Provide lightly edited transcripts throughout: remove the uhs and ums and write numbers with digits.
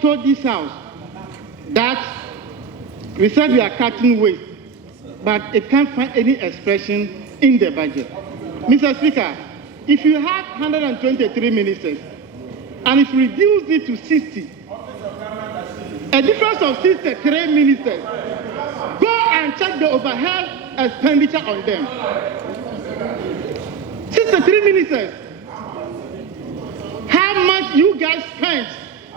told this House that we said we are cutting waste, but it can't find any expression in the budget. Mr. Speaker, if you have 123 ministers, and if you reduce it to 60, a difference of 63 ministers, go and check the overhead expenditure on them. 63 ministers. How much you guys spent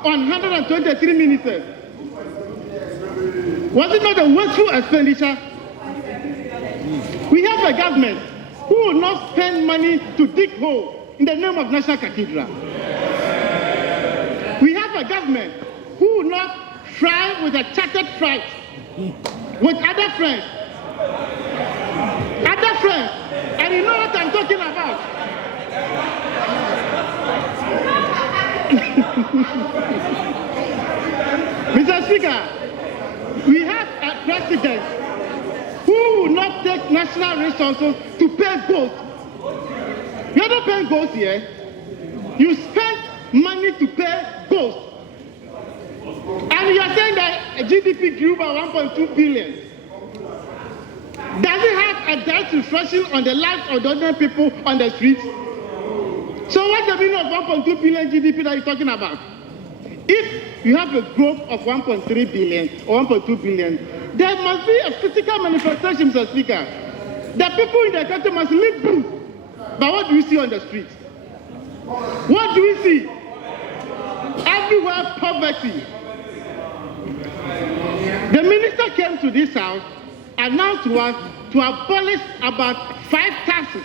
on 123 ministers? Was it not a wasteful expenditure? We have a government who will not spend money to dig hole in the name of National Cathedral. We have a government who will not fly with a chartered flight with other friends. Other friends. And you know what I'm talking about. Mr. Speaker, we have a president who will not take national resources to pay goats. You are not paying goats here. You spend money to pay goats. And you are saying that GDP grew by 1.2 billion. Does it have a direct reflection on the lives of the ordinary people on the streets? So what's the meaning of 1.2 billion GDP that you're talking about? If you have a growth of 1.3 billion or 1.2 billion, there must be a physical manifestation, Mr. Speaker. The people in the country must live proof. But what do we see on the streets? What do we see? Everywhere poverty. The minister came to this House, announced to us to abolish about 5 taxes.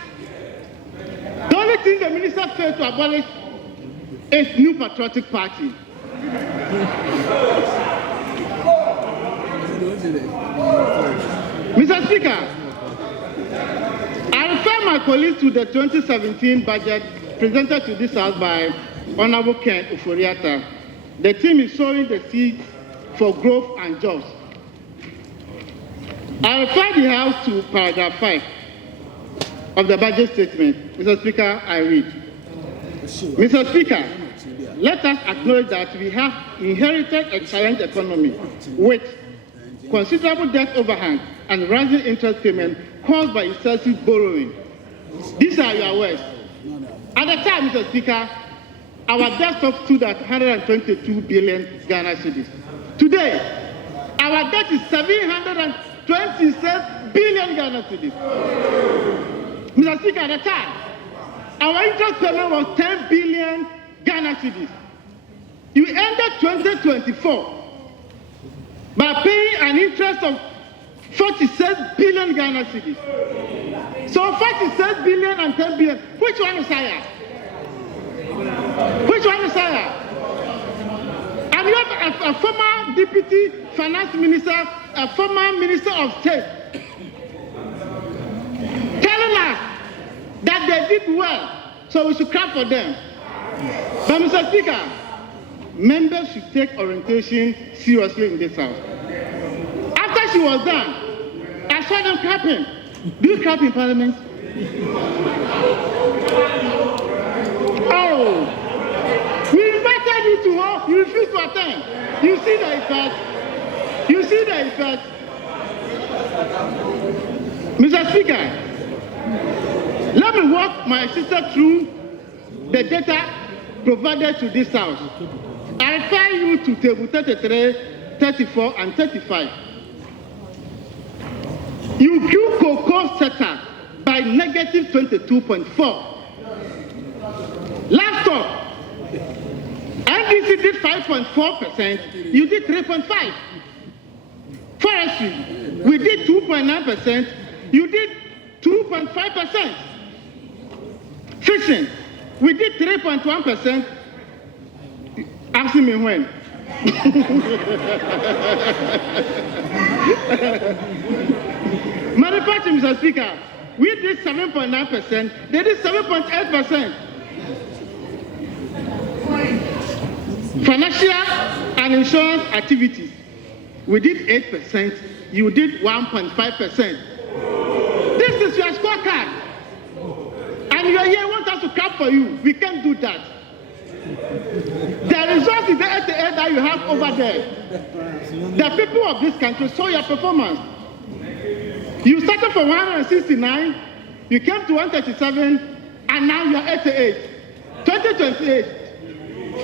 The only thing the minister failed to abolish is New Patriotic Party. Mr. Speaker, I refer my colleagues to the 2017 budget presented to this House by Honorable Ken Oforiatta. The team is sowing the seeds for growth and jobs. I refer the House to paragraph 5 of the budget statement. Mr. Speaker, I read. Mr. Speaker, let us acknowledge that we have inherited a challenged economy with considerable debt overhang and rising interest payment caused by excessive borrowing. These are your words. At the time, Mr. Speaker, our debt stock stood at 122 billion Ghana cedis. Today, our debt is 726 billion Ghana cedis. Mr. Speaker, at the time, our interest payment was 10 billion Ghana cedis. You ended 2024 by paying an interest of 46 billion Ghana cedis. So 46 billion and 10 billion, which one is higher? Which one is higher? And you have a former deputy finance minister, a former minister of state, telling us that they did well, so we should clap for them. But Mr. Speaker, members should take orientation seriously in this House. After she was done, I saw them clapping. Do you clap in Parliament? Oh, we invited you to her, you refused to attend. You see the effect. You see the effect. Mr. Speaker, let me walk my sister through the data provided to this House. I refer you to table 33, 34, and 35. You grew cocoa sector by negative 22.4. Livestock, NDC did 5.4%, you did 3.5%. Forestry, we did 2.9%, you did 2.5%. Fishing, we did 3.1%. Asking me when. Manufacturing, Mr. Speaker, we did 7.9%, they did 7.8%. Financial and insurance activities, we did 8%, you did 1.5%. This is your scorecard. And you are here, want us to clap for you. We can't do that. The result is the 88 that you you have over there. The people of this country saw your performance. You started from 169, you came to 137, and now you're 88. 2028,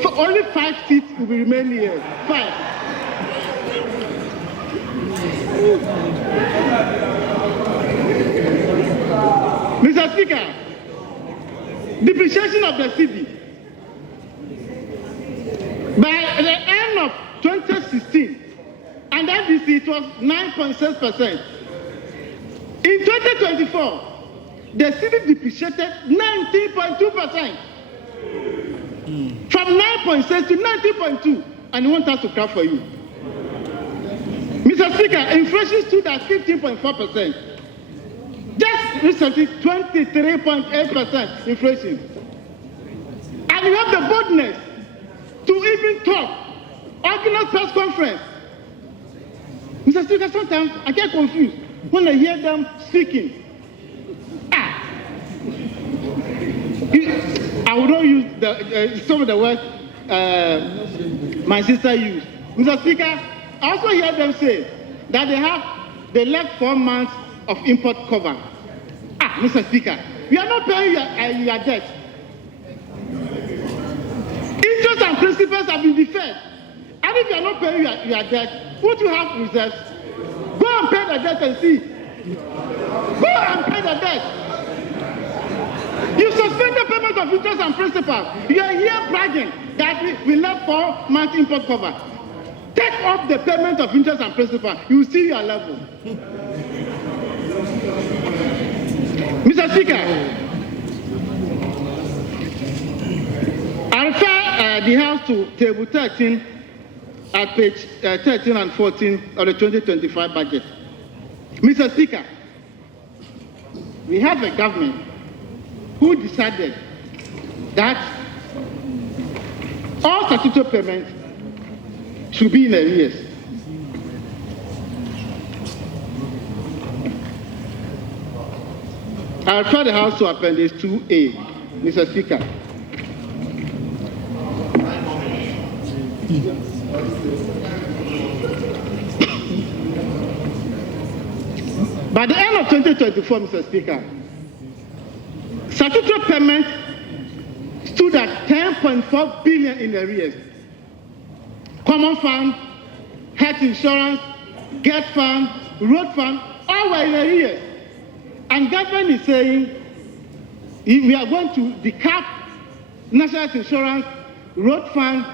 for only 5 seats will be remaining here. 5. Mr. Speaker, depreciation of the cedi. By the end of 2016, and NDC, it was 9.6%. In 2024, the cedi depreciated 19.2%. From 9.6 to 19.2, and he wants us to clap for you. Mr. Speaker, inflation stood at 15.4%. Just recently, 23.8% inflation. And you have the boldness to even talk, organize press conference. Mr. Speaker, sometimes I get confused when I hear them speaking. I will not use some of the words my sister used. Mr. Speaker, I also hear them say that they left 4 months of import cover. Mr. Speaker, we are not paying your debt. Interest and principals have been deferred. And if you are not paying your debt, would you have reserves? Go and pay the debt and see. Go and pay the debt. You suspend the payment of interest and principal. You are here bragging that we left 4 months import cover. Take off the payment of interest and principal. You will see your level. Mr. Speaker, I refer the House to table 13 at page 13 and 14 of the 2025 budget. Mr. Speaker, we have a government who decided that all statutory payments should be in arrears. I refer the House to Appendix 2A, Mr. Speaker. By the end of 2024, Mr. Speaker, statutory payment stood at 10.4 billion in arrears. Common fund, health insurance, GET fund, road fund, all were in arrears. And government is saying we are going to decap national health insurance, road fund,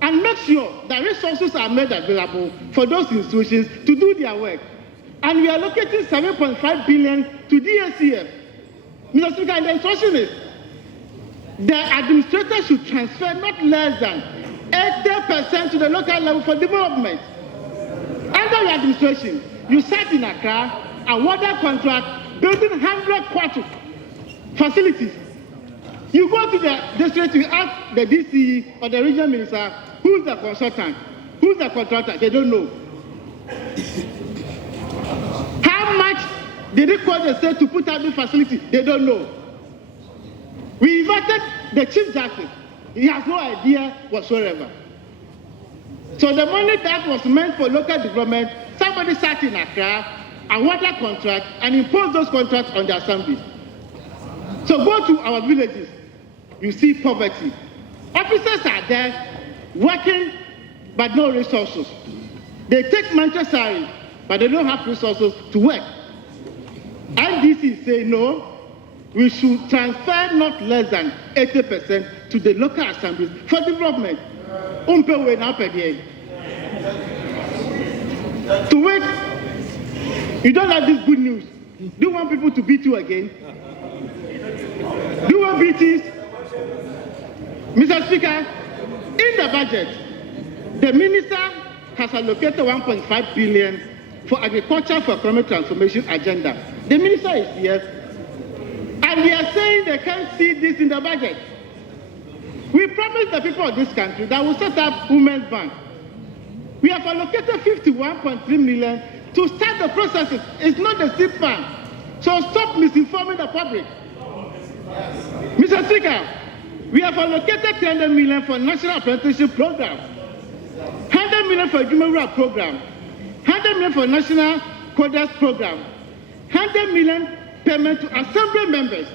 and make sure that resources are made available for those institutions to do their work. And we are allocating 7.5 billion to DACF. Mr. Speaker, and the instruction is the administrator should transfer not less than 80% to the local level for development. Under your administration, you sat in Accra, awarded contract, building 100 quarter facilities. You go to the district, you ask the DCE or the regional minister, who's the consultant, who's the contractor, they don't know. How much did it cost the state to put up the facility? They don't know. We invited the Chief Justice. He has no idea whatsoever. So the money that was meant for local development, somebody sat in Accra, awarded contract, and imposed those contracts on the assembly. So go to our villages, you see poverty. Officers are there working, but no resources. They take monthly salary, but they don't have resources to work. NDC say no, we should transfer not less than 80% to the local assemblies for development. To wait, you don't like this good news. Do you want people to beat you again? Do you want beatings? Mr. Speaker, in the budget, the minister has allocated 1.5 billion for agriculture for economic transformation agenda. The minister is here, and they are saying they can't see this in the budget. We promised the people of this country that we'll set up Women's Bank. We have allocated 51.3 million to start the processes. It's not the seed fund. So stop misinforming the public. Mr. Speaker, we have allocated 300 million for national apprenticeship program. 100 million for Jumura program, 100 million for National Coders program, 100 million payment to assembly members.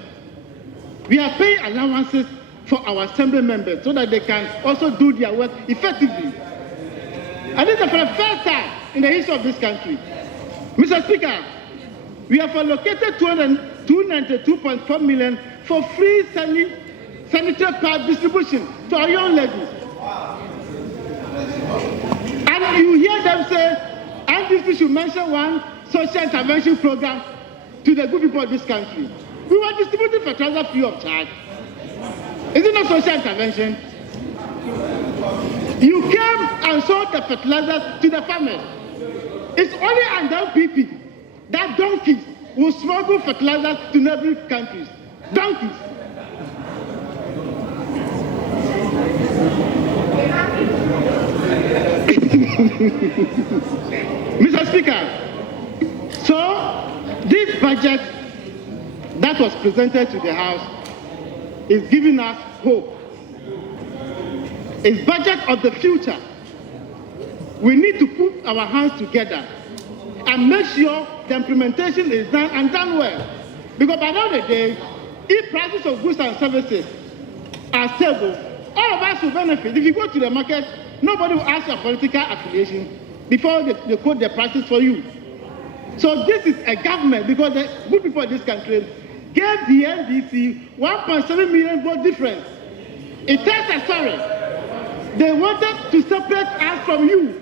We are paying allowances for our assembly members so that they can also do their work effectively. And this is for the first time in the history of this country. Mr. Speaker, we have allocated 292.4 million for free sanitary pad distribution to our young ladies. And you hear them say, NDP should mention one social intervention program to the good people of this country. We were distributing fertilizer free of charge. Is it not social intervention? You came and sold the fertilizers to the farmers. It's only under PP that donkeys will smuggle fertilizers to neighboring countries. Donkeys. Mr. Speaker, so this budget that was presented to the House is giving us hope. It's budget of the future. We need to put our hands together and make sure the implementation is done and done well. Because by the end of the day, if prices of goods and services are stable, all of us will benefit. If you go to the market, nobody will ask your political affiliation before they quote the prices for you. So this is a government, because the good people of this country gave the NDC 1.7 million vote difference. It tells a story. They wanted to separate us from you.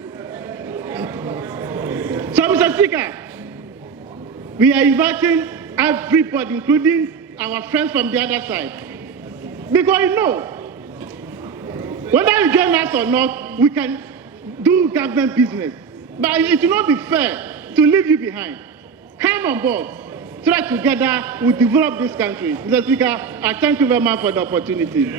So, Mr. Speaker, we are inviting everybody, including our friends from the other side. Because you know, whether you join us or not, we can do government business. But it will not be fair to leave you behind. Come on board so that together we develop this country. Mr. Speaker, I thank you very much for the opportunity.